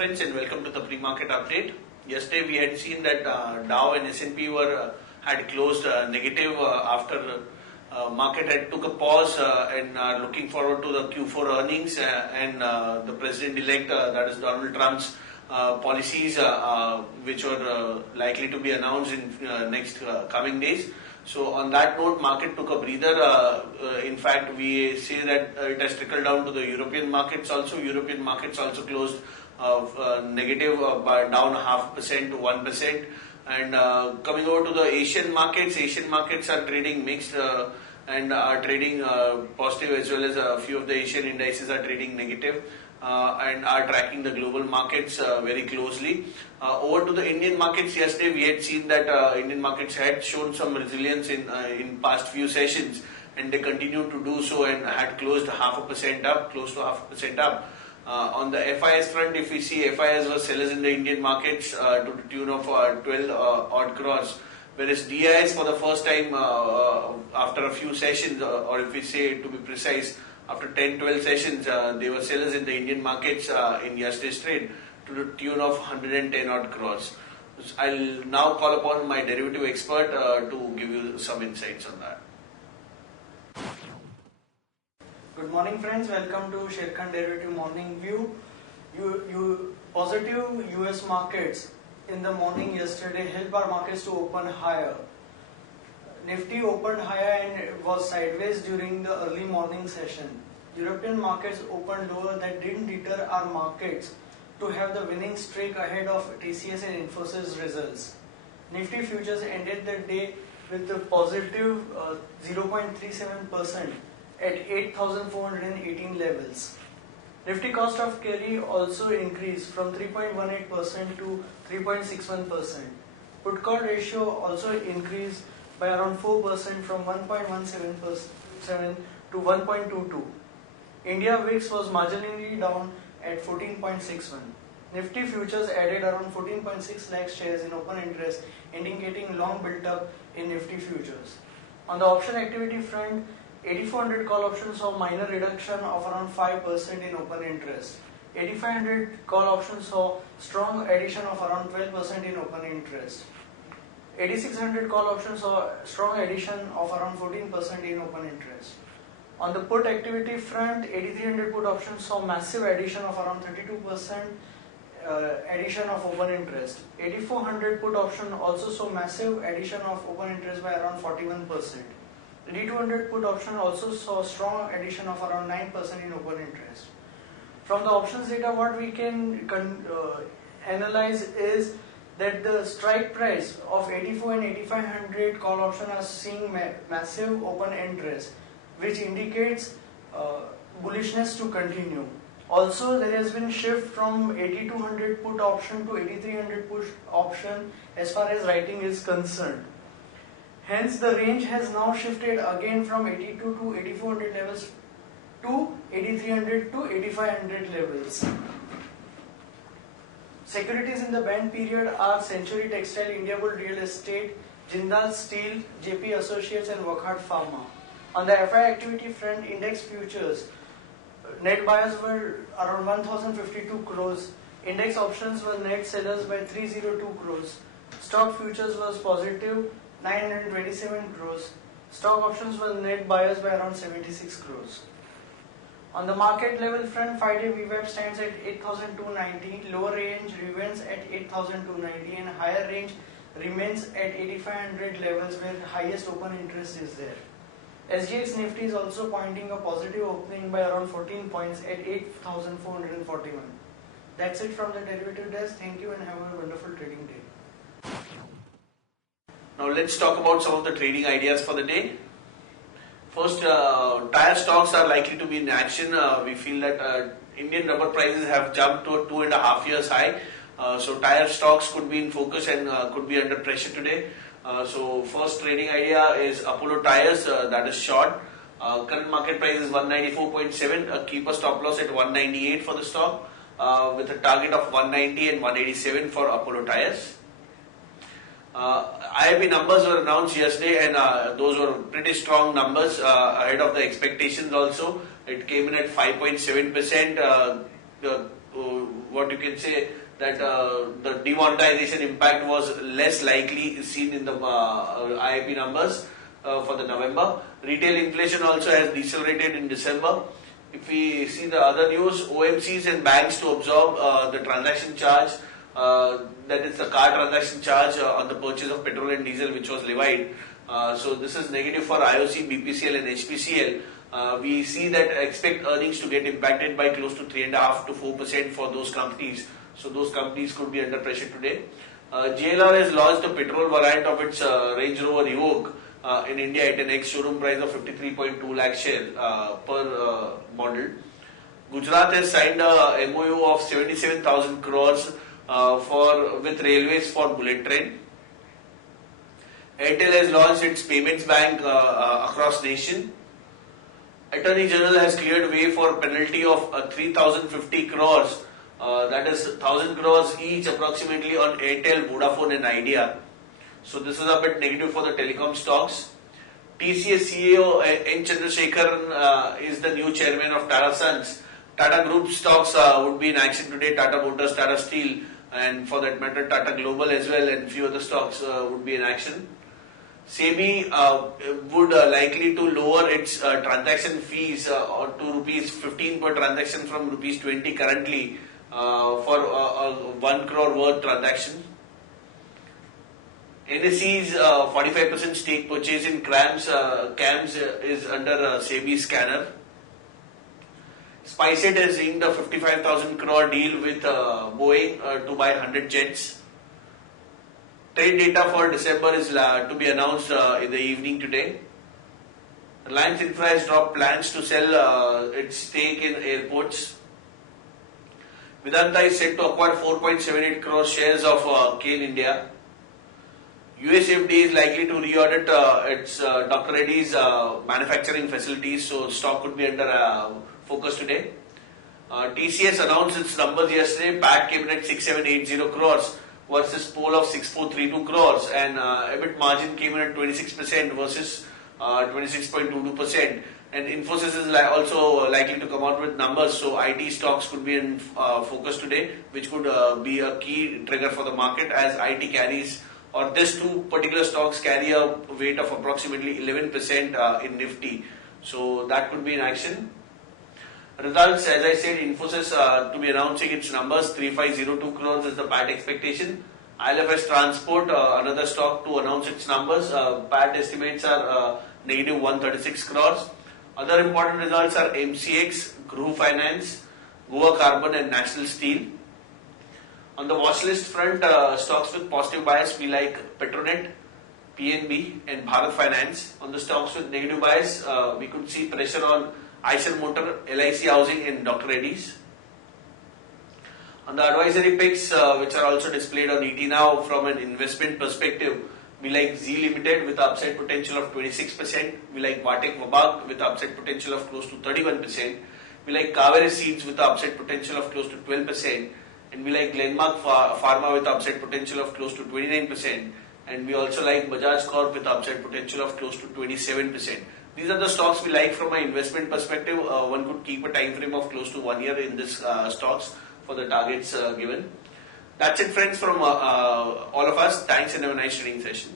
friends, and welcome to the pre-market update. Yesterday we had seen that Dow and S&P had closed negative after market had took a pause and looking forward to the Q4 earnings and the president-elect, that is Donald Trump's policies which are likely to be announced in next coming days. So on that note, market took a breather. In fact, we say that it has trickled down to the European markets also. European markets also closed negative by down 0.5% to 1%. And coming over to the Asian markets are trading mixed and are trading positive, as well as a few of the Asian indices are trading negative. And are tracking the global markets very closely. Over to the Indian markets, yesterday we had seen that Indian markets had shown some resilience in past few sessions, and they continued to do so and had closed 0.5% up, close to 0.5% up. On the FIS front, if we see, FIS were sellers in the Indian markets to the tune of 12 odd crores, whereas DIS for the first time after a few sessions, or if we say to be precise, after 10-12 sessions, they were sellers in the Indian markets in yesterday's trade to the tune of 110 odd crores. I'll now call upon my derivative expert to give you some insights on that. Good morning, friends. Welcome to Sharekhan Derivative Morning View. Positive US markets in the morning yesterday helped our markets to open higher. Nifty opened higher and was sideways during the early morning session. European markets opened lower. That didn't deter our markets to have the winning streak ahead of TCS and Infosys results. Nifty futures ended the day with a positive 0.37% at 8,418 levels. Nifty cost of carry also increased from 3.18% to 3.61%. Put call ratio also increased by around 4% from 1.17% to 1.22. India VIX was marginally down at 14.61. Nifty futures added around 14.6 lakh shares in open interest, indicating long built up in Nifty futures. On the option activity front, 8400 call options saw minor reduction of around 5% in open interest. 8500 call options saw strong addition of around 12% in open interest. 8600 call options saw strong addition of around 14% in open interest. On the put activity front, 8300 put options saw massive addition of around 32% addition of open interest. 8400 put option also saw massive addition of open interest by around 41%. D200 put option also saw strong addition of around 9% in open interest. From the options data, what we can analyze is that the strike price of 84 and 8500 call option are seeing massive open interest, which indicates bullishness to continue. Also, there has been shift from 8200 put option to 8300 put option as far as writing is concerned. Hence, the range has now shifted again from 82 to 8400 levels to 8300 to 8500 levels. Securities in the band period are Century Textile, Indiabulls Real Estate, Jindal Steel, JP Associates and Wockhardt Pharma. On the FI activity front, index futures, net buyers were around 1052 crores. Index options were net sellers by 302 crores. Stock futures was positive 927 crores. Stock options were net buyers by around 76 crores. On the market level front, 5-day VWAP stands at 8,290, lower range remains at 8,290 and higher range remains at 8,500 levels where highest open interest is there. SGX Nifty is also pointing a positive opening by around 14 points at 8,441. That's it from the derivative desk. Thank you and have a wonderful trading day. Now let's talk about some of the trading ideas for the day. First, tire stocks are likely to be in action. We feel that Indian rubber prices have jumped to a 2.5 years high. So tire stocks could be in focus and could be under pressure today. So first trading idea is Apollo Tyres, that is short. Current market price is 194.7. Keep a stop loss at 198 for the stock with a target of 190 and 187 for Apollo Tyres. IIP numbers were announced yesterday and those were pretty strong numbers ahead of the expectations also. It came in at 5.7%. what you can say that the demonetization impact was less likely seen in the IIP numbers for the November. Retail inflation also has decelerated in December. If we see the other news, OMCs and banks to absorb the transaction charge, that is the car transaction charge on the purchase of petrol and diesel, which was levied. So this is negative for IOC, BPCL and HPCL. We see that expect earnings to get impacted by close to 3.5 to 4% for those companies. So those companies could be under pressure today. JLR has launched the petrol variant of its Range Rover Evoque in India at an ex-showroom price of 53.2 lakh share per model. Gujarat has signed a MOU of 77,000 crores with railways for bullet train. Airtel has launched its payments bank across nation. Attorney General has cleared way for penalty of 3,050 crores, that is 1,000 crores each approximately on Airtel, Vodafone and Idea. So this is a bit negative for the telecom stocks. TCS CEO N. Chandrasekaran is the new chairman of Tata Sons. Tata Group stocks would be in action today. Tata Motors, Tata Steel and for that matter Tata Global as well, and few other stocks would be in action. SEBI would likely to lower its transaction fees to rupees 15 per transaction from rupees 20 currently for 1 crore worth transaction. NSE's 45% stake purchase in CAMS is under SEBI scanner. SpiceJet has inked a 55,000 crore deal with Boeing to buy 100 jets. Trade data for December is to be announced in the evening today. Reliance Infra has dropped plans to sell its stake in airports. Vedanta is set to acquire 4.78 crore shares of Kane India. US FDA is likely to re-audit its Dr. Reddy's manufacturing facilities, so stock could be under focus today. TCS announced its numbers yesterday. PAT came in at 6780 crores versus poll of 6432 crores, and EBIT margin came in at 26% versus 26.22%. And Infosys is also likely to come out with numbers, so IT stocks could be in focus today, which could be a key trigger for the market as IT carries, or these two particular stocks carry a weight of approximately 11% in Nifty. So that could be in action. Results, as I said, Infosys to be announcing its numbers, 3502 crores is the PAT expectation. ILFS Transport, another stock to announce its numbers. PAT estimates are negative 136 crores. Other important results are MCX, Guru Finance, Goa Carbon and National Steel. On the watch list front, stocks with positive bias we like Petronet, PNB and Bharat Finance. On the stocks with negative bias, we could see pressure on Eicher Motor, LIC Housing and Dr. Reddy's. On the advisory picks, which are also displayed on ET now from an investment perspective, we like Z Limited with upside potential of 26%. We like Vatek Vabag with upside potential of close to 31%. We like Kaveri Seeds with upside potential of close to 12%. And we like Glenmark Pharma with upside potential of close to 29%. And we also like Bajaj Corp with upside potential of close to 27%. These are the stocks we like from an investment perspective. One could keep a time frame of close to 1 year in this stocks for the targets given. That's it, friends, from all of us. Thanks and have a nice trading session.